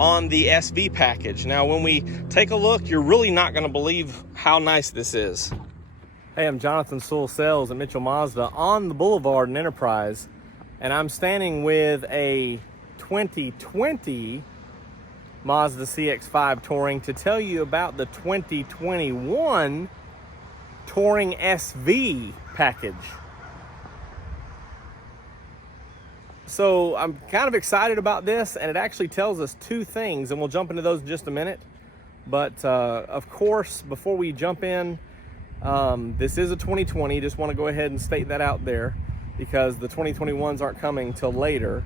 on the SV package. Now, when we take a look, you're really not going to believe how nice this is. Hey, I'm Jonathan Sewell Sales at Mitchell Mazda on the Boulevard in Enterprise, and I'm standing with a 2020 Mazda CX-5 Touring to tell you about the 2021 Touring SV package. So I'm kind of excited about this, and it actually tells us two things, and we'll jump into those in just a minute. But of course, before we jump in, this is a 2020. Just want to go ahead and state that out there because the 2021s aren't coming till later.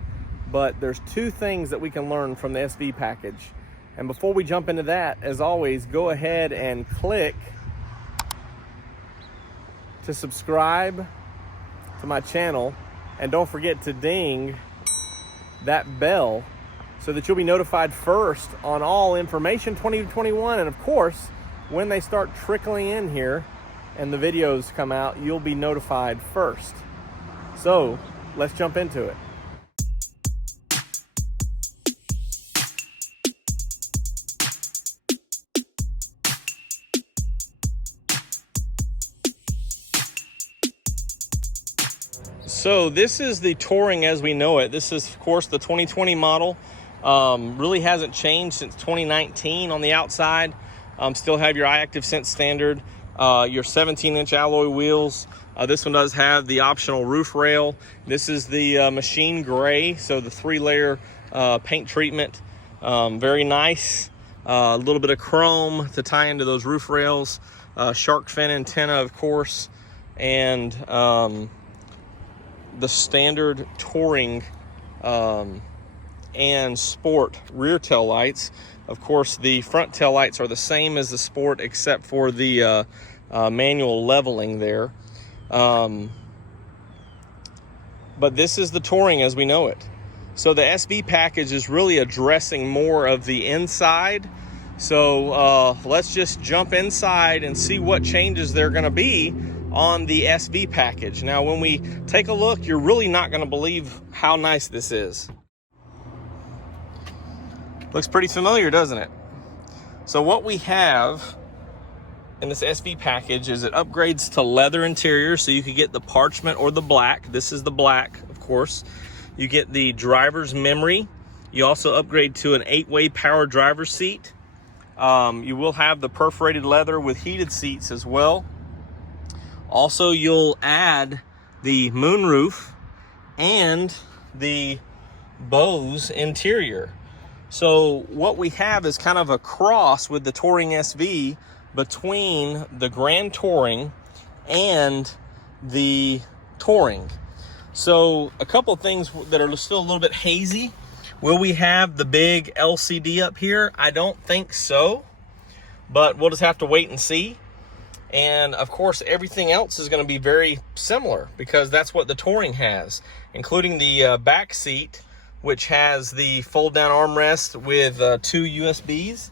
But there's two things that we can learn from the SV package. And before we jump into that, as always, go ahead and click to subscribe to my channel. And don't forget to ding that bell so that you'll be notified first on all information 2021. And of course, when they start trickling in here and the videos come out, you'll be notified first. So let's jump into it. So this is the Touring as we know it. This is, of course, the 2020 model. Really hasn't changed since 2019 on the outside. Still have your iActive Sense standard, your 17-inch alloy wheels. This one does have the optional roof rail. This is the machine gray, so the 3-layer paint treatment. Very nice. A little bit of chrome to tie into those roof rails. Shark fin antenna, of course, and the standard Touring and Sport rear tail lights. Of course, the front tail lights are the same as the Sport except for the manual leveling there. But this is the Touring as we know it. So the SV package is really addressing more of the inside. So let's just jump inside and see what changes there are going to be on the SV package. Now, when we take a look, you're really not going to believe how nice this is. Looks pretty familiar, doesn't it? So what we have in this SV package is it upgrades to leather interior, so you could get the parchment or the black. This is the black, of course. You get the driver's memory. You also upgrade to an 8-way power driver's seat. You will have the perforated leather with heated seats as well. Also, you'll add the moonroof and the Bose interior. So what we have is kind of a cross with the Touring SV between the Grand Touring and the Touring. So a couple things that are still a little bit hazy. Will we have the big LCD up here? I don't think so, but we'll just have to wait and see. And of course, everything else is going to be very similar because that's what the Touring has, including the back seat, which has the fold-down armrest with 2 USBs.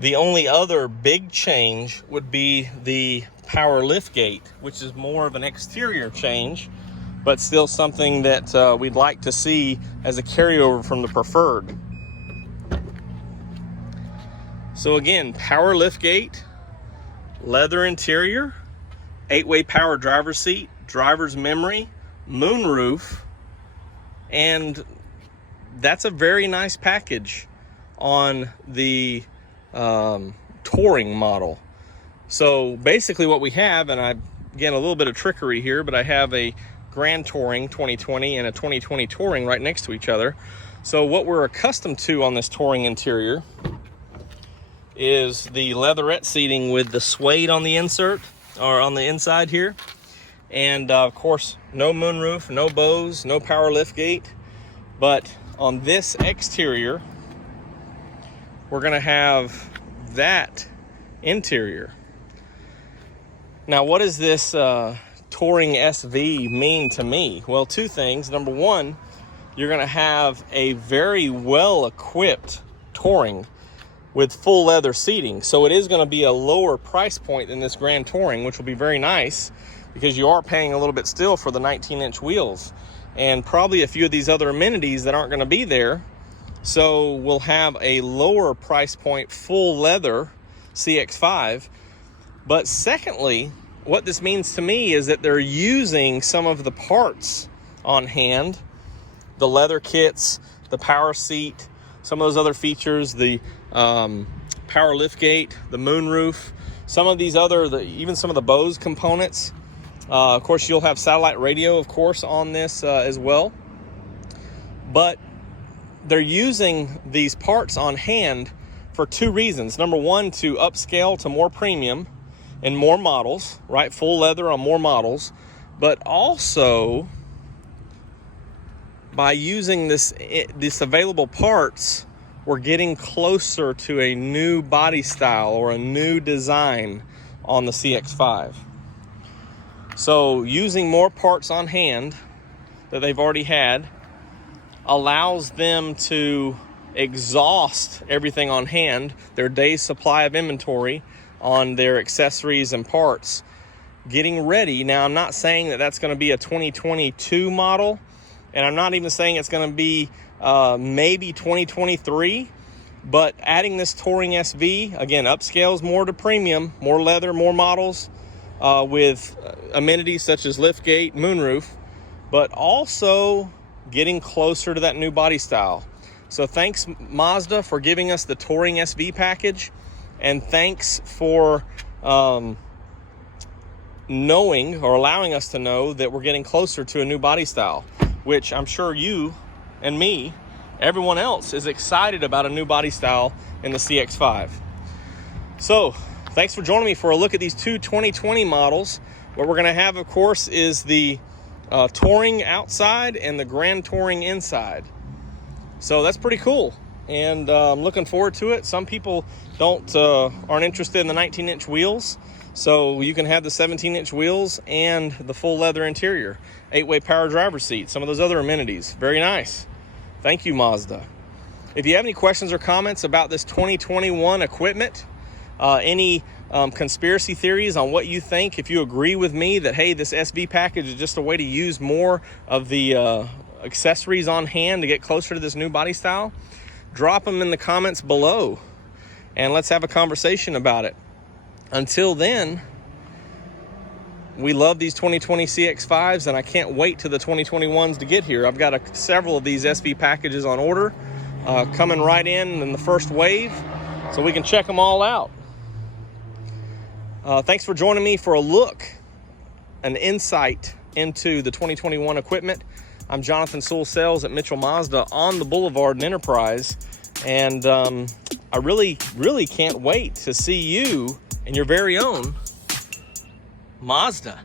The only other big change would be the power liftgate, which is more of an exterior change, but still something that we'd like to see as a carryover from the Preferred. So again, power liftgate, leather interior, 8-way power driver's seat, driver's memory, moonroof, and that's a very nice package on the Touring model. So basically what we have, and again, a little bit of trickery here, but I have a Grand Touring 2020 and a 2020 Touring right next to each other. So what we're accustomed to on this Touring interior is the leatherette seating with the suede on the insert or on the inside here, and of course no moonroof, no Bose, no power liftgate. But on this exterior, we're going to have that interior. Now, what does this Touring SV mean to me? Well, two things. Number one, you're going to have a very well-equipped Touring with full leather seating. So it is going to be a lower price point than this Grand Touring, which will be very nice because you are paying a little bit still for the 19-inch wheels and probably a few of these other amenities that aren't going to be there. So we'll have a lower price point full leather CX-5. But secondly, what this means to me is that they're using some of the parts on hand, the leather kits, the power seat, some of those other features, the power liftgate, the moonroof, some of these other, even some of the Bose components. Of course, you'll have satellite radio, of course, on this as well. But they're using these parts on hand for two reasons. Number one, to upscale to more premium and more models, right? Full leather on more models. But also, by using this available parts, we're getting closer to a new body style or a new design on the CX-5. So using more parts on hand that they've already had allows them to exhaust everything on hand, their day's supply of inventory on their accessories and parts, getting ready. Now, I'm not saying that that's going to be a 2022 model, and I'm not even saying it's going to be maybe 2023, but adding this Touring SV, again, upscales more to premium, more leather, more models with amenities such as liftgate, moonroof, but also getting closer to that new body style. So thanks, Mazda, for giving us the Touring SV package, and thanks for knowing or allowing us to know that we're getting closer to a new body style, which I'm sure you and me, everyone else, is excited about a new body style in the CX-5. So thanks for joining me for a look at these two 2020 models. What we're going to have, of course, is the Touring outside and the Grand Touring inside. So that's pretty cool, and I'm looking forward to it. Some people aren't interested in the 19-inch wheels, so you can have the 17-inch wheels and the full leather interior, 8-way power driver's seat, some of those other amenities. Very nice. Thank you, Mazda. If you have any questions or comments about this 2021 equipment, any conspiracy theories on what you think, if you agree with me that, hey, this SV package is just a way to use more of the accessories on hand to get closer to this new body style, drop them in the comments below and let's have a conversation about it. Until then, we love these 2020 CX-5s, and I can't wait till the 2021s to get here. I've got several of these SV packages on order coming right in the first wave, so we can check them all out. Thanks for joining me for a look, an insight into the 2021 equipment. I'm Jonathan Sewell Sales at Mitchell Mazda on the Boulevard in Enterprise, and I really, really can't wait to see you in your very own Mazda.